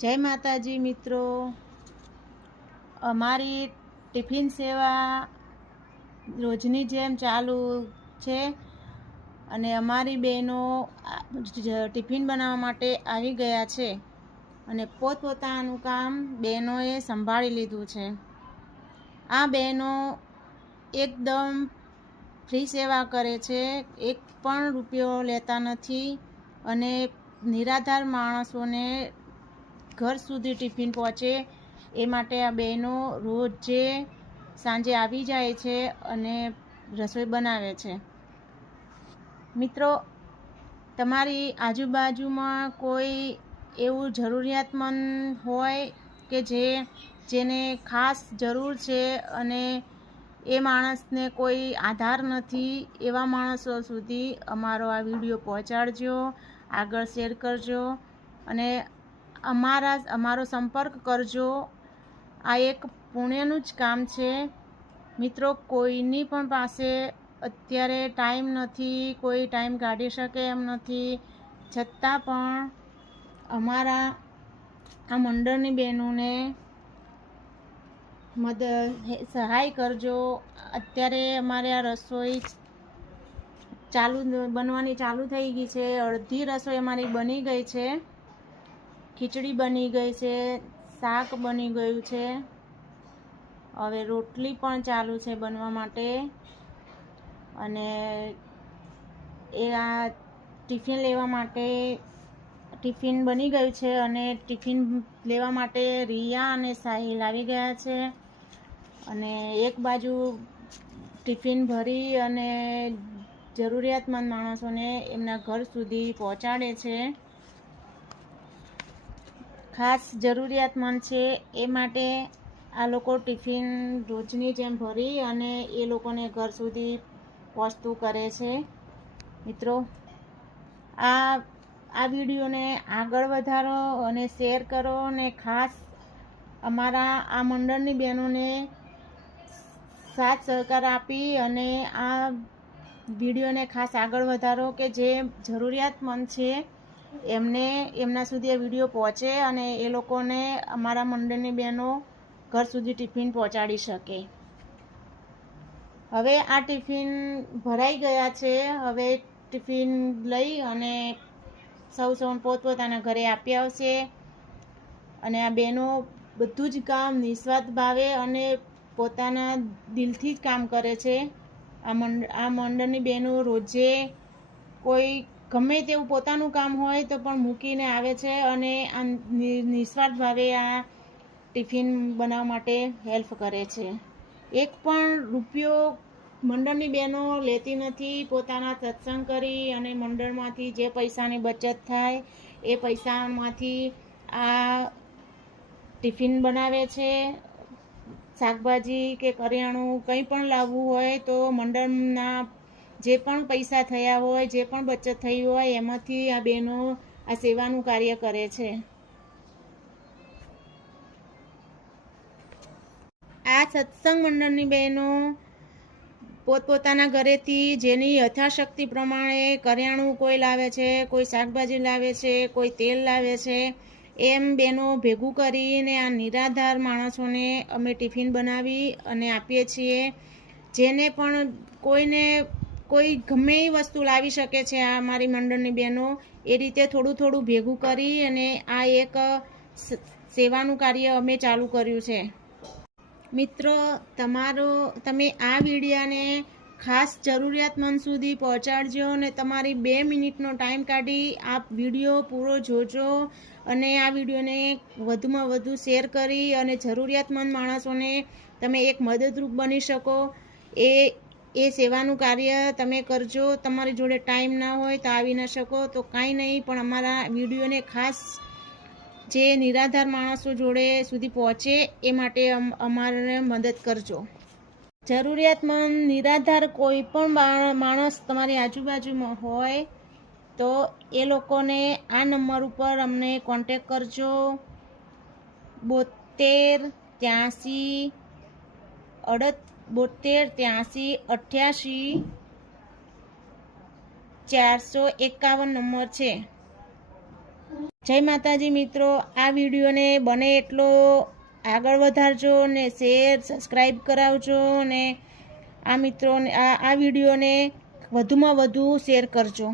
જય માતાજી મિત્રો. અમારી ટિફિન સેવા રોજની જેમ ચાલુ છે અને અમારી બહેનો ટિફિન બનાવવા માટે આવી ગયા છે અને પોતપોતાનું કામ બહેનોએ સંભાળી લીધું છે. આ બહેનો એકદમ ફ્રી સેવા કરે છે, એક પણ રૂપિયો લેતા નથી અને નિરાધાર માણસોને ઘર સુધી ટિફિન પહોંચે. એ માટે આ બહેનો રોજ જે સાંજે આવી જાય છે અને રસોઈ બનાવે છે. મિત્રો, તમારી આજુબાજુમાં કોઈ એવું જરૂરિયાતમંદ હોય કે જે, જેને ખાસ જરૂર છે અને એ માણસને કોઈ આધાર નથી, એવા માણસો સુધી અમારો આ વીડિયો પહોંચાડજો, આગળ શેર કરજો અને અમારા અમારો સંપર્ક કરજો. આ એક પુણ્યનું જ કામ છે. મિત્રો, કોઈની પણ પાસે અત્યારે ટાઈમ નથી, કોઈ ટાઈમ કાઢી શકે એમ નથી. છતાં પણ અમારા આ મંડળની બહેનોને મદદ સહાય કરજો. અત્યારે અમારે આ રસોઈ ચાલુ બનવાની ચાલુ થઈ ગઈ છે. અડધી રસોઈ અમારી બની ગઈ છે. ખીચડી બની ગઈ છે, શાક બની ગયું છે. હવે રોટલી પણ ચાલુ છે બનવા માટે. અને એ આ ટિફિન લેવા માટે ટિફિન બની ગયું છે અને ટિફિન લેવા માટે રિયા અને સાહિલ આવી ગયા છે. અને એક બાજુ ટિફિન ભરી અને જરૂરિયાતમંદ માણસોને એમના ઘર સુધી પહોંચાડે છે. ખાસ જરૂરિયાતમંદ છે એ માટે આ લોકો ટિફિન રોજની જેમ ભરી અને એ લોકોને ઘર સુધી પહોંચતું કરે છે. મિત્રો, આ આ વિડીયોને આગળ વધારો અને શેર કરો અને ખાસ અમારા આ મંડળની બહેનોને સાથ સહકાર આપી અને આ વિડીયોને ખાસ આગળ વધારો કે જે જરૂરિયાતમંદ છે એમને એમના સુધી આ વીડિયો પહોંચે અને એ લોકોને અમારા મંડળની બહેનો ઘર સુધી ટિફિન પહોંચાડી શકે. હવે આ ટિફિન ભરાઈ ગયા છે. હવે ટિફિન લઈ અને સૌ સૌ પોતપોતાના ઘરે આપી આવશે. અને આ બહેનો બધું જ કામ નિસ્વાર્થ ભાવે અને પોતાના દિલથી જ કામ કરે છે. આ મંડ, આ મંડળની બહેનો રોજે કોઈ ગમે તેવું પોતાનું કામ હોય તો પણ મૂકીને આવે છે અને આ નિસ્વાર્થ ભાવે આ ટિફિન બનાવવા માટે હેલ્પ કરે છે. એક પણ રૂપિયો મંડળની બહેનો લેતી નથી, પોતાના સત્સંગ કરી અને મંડળમાંથી જે પૈસાની બચત થાય, એ પૈસામાંથી આ ટિફિન બનાવે છે. શાકભાજી કે કરિયાણું કંઈ પણ લાવવું હોય તો મંડળના જે પણ પૈસા થયા હોય, જે પણ બચત થઈ હોય, એમાંથી આ બહેનો આ સેવાનું કાર્ય કરે છે. આ સત્સંગ મંડળની બહેનો પોતપોતાના ઘરેથી જેની યથાશક્તિ પ્રમાણે કરિયાણું કોઈ લાવે છે, કોઈ શાકભાજી લાવે છે, કોઈ તેલ લાવે છે, એમ બહેનો ભેગું કરીને આ નિરાધાર માણસોને અમે ટિફિન બનાવી અને આપીએ છીએ. જેને પણ કોઈને કોઈ ગમે એ વસ્તુ લાવી શકે છે આ મારી મંડળની બહેનો, એ રીતે થોડું થોડું ભેગું કરી અને આ એક સેવાનું કાર્ય અમે ચાલુ કર્યું છે. મિત્રો, તમારો, તમે આ વિડીયાને ખાસ જરૂરિયાતમંદ સુધી પહોંચાડજો અને તમારી બે મિનિટનો ટાઈમ કાઢી આ વીડિયો પૂરો જોજો અને આ વિડીયોને વધુમાં વધુ શેર કરી અને જરૂરિયાતમંદ માણસોને તમે એક મદદરૂપ બની શકો. એ એ સેવાનું કાર્ય તમે કરજો. તમારી જોડે ટાઈમ ના હોય તો આવી ન શકો. તો કાંઈ નહીં, પણ અમારા વિડીયોને ખાસ જે નિરાધાર માણસો જોડે સુધી પહોંચે એ માટે અમ- અમારે મદદ કરજો. જરૂરિયાતમંદ, નિરાધાર કોઈ પણ માણસ તમારી આજુબાજુમાં હોય તો એ લોકોને આ નંબર ઉપર અમને કોન્ટેક કરજો. બોતેર ત્યાંસી, અડત બોતેર ત્યાંસી અઠ્યાસી ચારસો એકાવન નંબર છે. જય માતાજી મિત્રો, આ વિડીયોને બને એટલો આગળ વધારજો ને શેર સબસ્ક્રાઈબ કરાવજો ને આ મિત્રોને, આ આ વિડીયોને વધુમાં વધુ શેર કરજો.